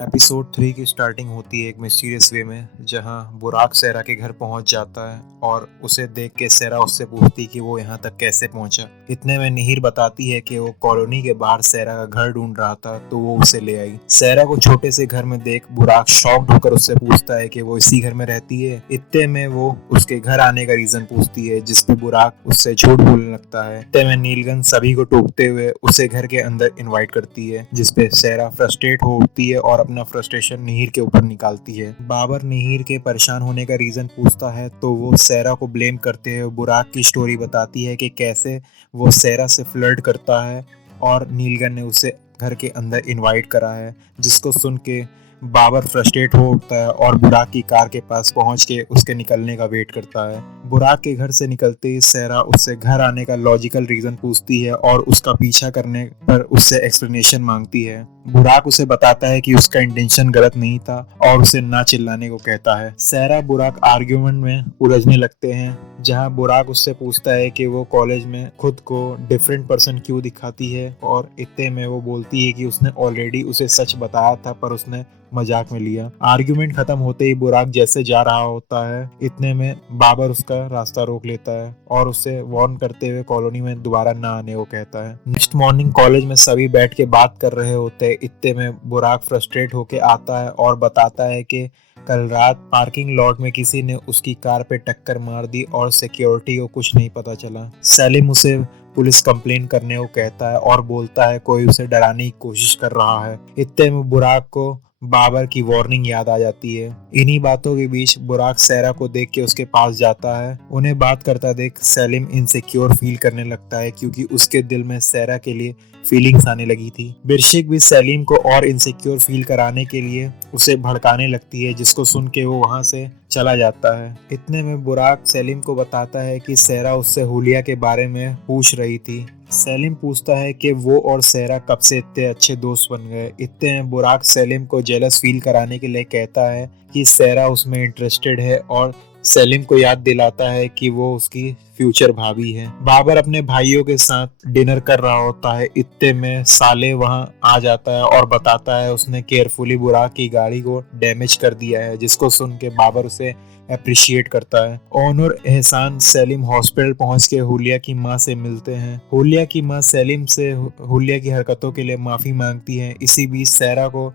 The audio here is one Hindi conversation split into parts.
एपिसोड 3 की स्टार्टिंग होती है एक मिस्टीरियस वे में, जहां बुराक सेरा के घर पहुंच जाता है और उसे देख के सेरा उससे पूछती कि वो यहाँ तक कैसे पहुंचा। इतने में निहिर बताती है कि वो कॉलोनी के बाहर सेरा का घर ढूंढ रहा था, तो वो उसे ले आई। सेरा को छोटे से घर में देख बुराक शॉक्ड होकर उससे पूछता है कि वो इसी घर में रहती है। इतने में वो उसके घर आने का रीजन पूछती है, जिसपे बुराक उससे झूठ बोलने लगता है। इतने में नीलगन सभी को टोकते हुए उसे घर के अंदर इनवाइट करती है, जिसपे सेरा फ्रस्ट्रेट हो उठती है और अपना फ्रस्ट्रेशन निहिर के ऊपर निकालती है। बाबर निहिर के परेशान होने का रीजन पूछता है, तो वो सेरा को ब्लेम करते हुए बुराक की स्टोरी बताती है कि कैसे वो सेरा से फ्लर्ट करता है और नीलगन ने उसे घर के अंदर इनवाइट करा है। जिसको सुन के बाबर फ्रस्ट्रेट हो उठता है और बुराक की कार के पास पहुंच के उसके निकलने का वेट करता है। बुराक के घर से निकलते ही सेरा उससे घर आने का लॉजिकल रीजन पूछती है और उसका पीछा करने पर उससे एक्सप्लेनेशन मांगती है। बुराक उसे बताता है कि उसका इंटेंशन गलत नहीं था और उसे ना चिल्लाने को कहता है। सेरा बुराक आर्ग्यूमेंट में उलझने लगते हैं, जहां बुराक उससे पूछता है कि वो कॉलेज में खुद को डिफरेंट पर्सन क्यों दिखाती है, और इतने में वो बोलती है कि उसने ऑलरेडी उसे सच बताया था पर उसने मजाक में लिया। आर्ग्यूमेंट खत्म होते ही बुराक जैसे जा रहा होता है, इतने में बाबर उसका रास्ता रोक लेता है और उससे वार्न करते हुए कॉलोनी में दोबारा ना आने को कहता है। नेक्स्ट मॉर्निंग कॉलेज में सभी बैठ के बात कर रहे होते हैं। इतने में बुराक फ्रस्ट्रेट होके आता है और बताता है कि कल रात पार्किंग लॉट में किसी ने उसकी कार पे टक्कर मार दी और सिक्योरिटी को कुछ नहीं पता चला। सेलिम उसे पुलिस कंप्लेन करने को कहता है और बोलता है कोई उसे डराने की कोशिश कर रहा है। इतने में बुराक को बाबर की वार्निंग याद आ जाती है। इन्हीं बातों के बीच बुराक सेरा को देख के उसके पास जाता है। उन्हें बात करता देख सेलिम इनसिक्योर फील करने लगता है, क्योंकि उसके दिल में सेरा के लिए फीलिंग्स आने लगी थी। बिरशिक भी सेलिम को और इनसिक्योर फील कराने के लिए उसे भड़काने लगती है, जिसको सुन के वो वहां से चला जाता है। इतने में बुराक सेलिम को बताता है कि सेरा उससे हुलिया के बारे में पूछ रही थी। सेलिम पूछता है कि वो और सेरा कब से इतने अच्छे दोस्त बन गए। इतने में बुराक सेलिम को जेलस फील कराने के लिए कहता है कि सेरा उसमें इंटरेस्टेड है और सेलिम को याद दिलाता है कि वो उसकी फ्यूचर भाभी है। बाबर अपने भाइयों के साथ डिनर कर रहा होता है। इतने में साले वहां आ जाता है और बताता है उसने केयरफुली बुराक की गाड़ी को डैमेज कर दिया है, जिसको सुन के बाबर उसे अप्रिशिएट करता है। ओनर एहसान सेलिम हॉस्पिटल पहुंच के हुलिया की मां से मिलते हैं। हुलिया की मां सेलिम से हुलिया की हरकतों के लिए माफी मांगती है। इसी बीच सेरा को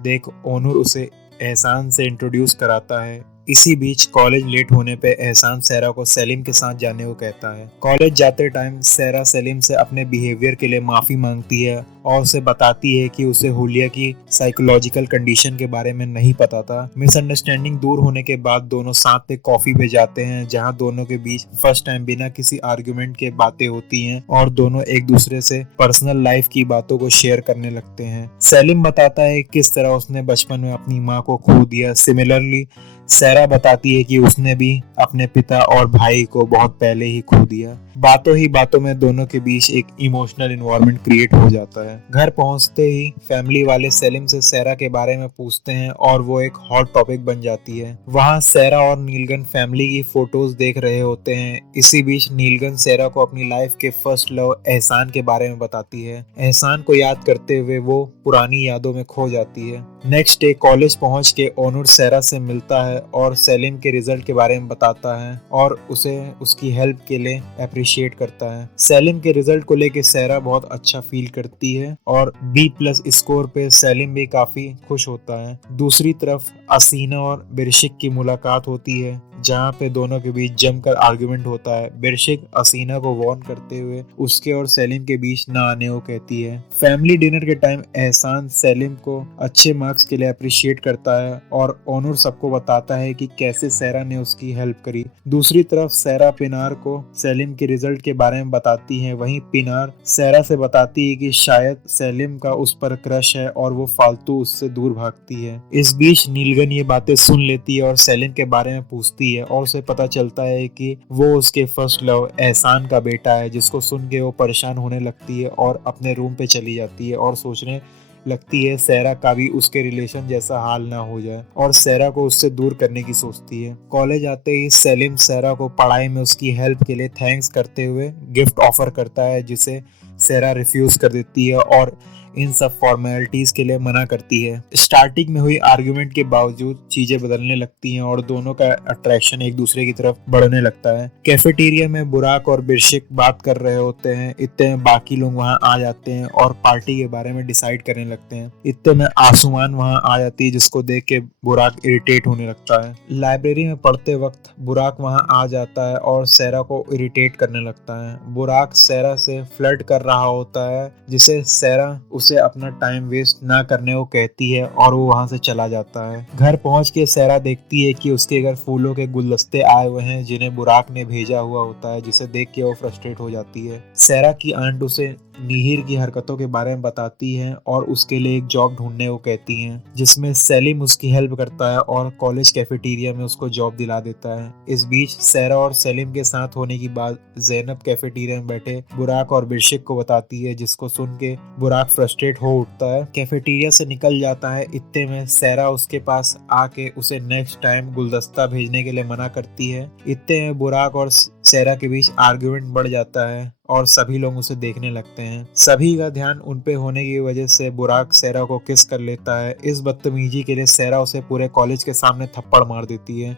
देख ओनर उसे एहसान से इंट्रोड्यूस कराता है। इसी बीच कॉलेज लेट होने पे एहसान सेरा को सेलिम के साथ जाने को कहता है। कॉलेज जाते टाइम सेरा सेलिम से अपने बिहेवियर के लिए माफी मांगती है और उसे बताती है कि उसे हुलिया की साइकोलॉजिकल कंडीशन के बारे में नहीं पता था। मिसअंडरस्टैंडिंग दूर होने के बाद दोनों साथ में कॉफी पे जाते हैं, जहां दोनों के बीच फर्स्ट टाइम बिना किसी आर्गुमेंट के बातें होती हैं और दोनों एक दूसरे से पर्सनल लाइफ की बातों को शेयर करने लगते हैं। सेलिम बताता है किस तरह उसने बचपन में अपनी माँ को खो दिया। सिमिलरली सेरा बताती है कि उसने भी अपने पिता और भाई को बहुत पहले ही खो दिया। बातों ही बातों में दोनों के बीच एक इमोशनल एनवायरनमेंट क्रिएट हो जाता है। घर पहुंचते ही फैमिली वाले सेलिम से सेरा के बारे में पूछते हैं और वो एक हॉट टॉपिक बन जाती है। वहां सेरा और नीलगन फैमिली की फोटोज देख रहे होते हैं। इसी बीच नीलगन सेरा को अपनी लाइफ के फर्स्ट लव एहसान के बारे में बताती है। एहसान को याद करते हुए वो पुरानी यादों में खो जाती है। नेक्स्ट डे कॉलेज पहुंच के ओनर सेरा से मिलता है और सेलिम के रिजल्ट के बारे में बताता है और उसे उसकी हेल्प के लिए अप्रिशिएट करता है। सेलिम के रिजल्ट को लेके सेरा बहुत अच्छा फील करती है और B+ स्कोर पे सेलिम भी काफी खुश होता है। दूसरी तरफ असीना और बिरशिक की मुलाकात होती है, जहाँ पे दोनों के बीच जमकर आर्गुमेंट होता है। बिरशिक असीना को वार्न करते हुए उसके और सेलिम के बीच ना आने को कहती है। फैमिली डिनर के टाइम एहसान सेलिम को अच्छे मार्क्स के लिए अप्रिशिएट करता है और ओनर सबको बताता है कि कैसे सेरा ने उसकी हेल्प करी। दूसरी तरफ सेरा पिनार को सेलिम के रिजल्ट के बारे में बताती है। वहीं पिनार सेरा से बताती है कि शायद सेलिम का उस पर क्रश है और वो फालतू उससे दूर भागती है। इस बीच नीलगन ये बातें सुन लेती है और सेलिम के बारे में पूछती है और उसे पता चलता है कि वो उसके फर्स्ट लव एहसान का बेटा है, जिसको सुन के वो परेशान होने लगती है और अपने रूम पे चली जाती है और सोचने लगती है सेरा का भी उसके रिलेशन जैसा हाल ना हो जाए, और सेरा को उससे दूर करने की सोचती है। कॉलेज आते ही सेलिम सेरा को पढ़ाई में उसकी हेल्प के लिए थैंक्स करते हुए गिफ्ट ऑफर करता है, जिसे सेरा रिफ्यूज कर देती है और इन सब फॉर्मेलिटीज के लिए मना करती है। स्टार्टिंग में हुई आर्गुमेंट के बावजूद चीजें बदलने लगती हैं और दोनों का अट्रैक्शन एक दूसरे की तरफ बढ़ने लगता है। कैफेटेरिया में बुराक और बिरशिक बात कर रहे होते हैं, इतने में बाकी लोग वहां आ जाते हैं और पार्टी के बारे में डिसाइड करने लगते हैं। इतने में आसुमान वहां आ जाती है, जिसको देख के बुराक इरिटेट होने लगता है। लाइब्रेरी में पढ़ते वक्त बुराक वहां आ जाता है और सैरा को इरिटेट करने लगता है। बुराक सैरा से फ्लर्ट कर रहा होता है, जिसे सैरा उसे अपना टाइम वेस्ट ना करने को कहती है और वो वहां से चला जाता है। घर पहुंच के सैरा देखती है कि उसके घर फूलों के गुलदस्ते आए हुए हैं जिन्हें बुराक ने भेजा हुआ होता है, जिसे देख के वो फ्रस्ट्रेट हो जाती है। सैरा की आंट उसे निहिर की हरकतों के बारे में बताती है और उसके लिए एक जॉब ढूंढने को कहती हैं, जिसमें सेलिम उसकी हेल्प करता है और कॉलेज कैफेटेरिया में उसको जॉब दिला देता है। इस बीच सैरा और सेलिम के साथ होने की बात ज़ैनब कैफेटेरिया में बैठे बुराक और बिरशिक को बताती है, जिसको सुन के बुराक फ्रस्ट्रेट हो उठता है, कैफेटेरिया से निकल जाता है। इतने में सैरा उसके पास आके उसे नेक्स्ट टाइम गुलदस्ता भेजने के लिए मना करती है। इतने में बुराक और सैरा के बीच आर्गुमेंट बढ़ जाता है और सभी लोग उसे देखने लगते हैं। सभी का ध्यान उन पे होने की वजह से बुराक सैरा को किस कर लेता है। इस बदतमीजी के लिए सैरा उसे पूरे कॉलेज के सामने थप्पड़ मार देती है।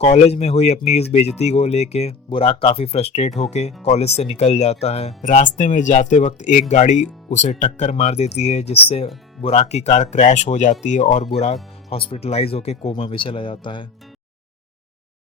कॉलेज में हुई अपनी इस बेइज्जती को लेके बुराक काफी फ्रस्ट्रेट होके कॉलेज से निकल जाता है। रास्ते में जाते वक्त एक गाड़ी उसे टक्कर मार देती है, जिससे बुराक की कार क्रैश हो जाती है और बुराक हॉस्पिटलाइज होके कोमा में चला जाता है।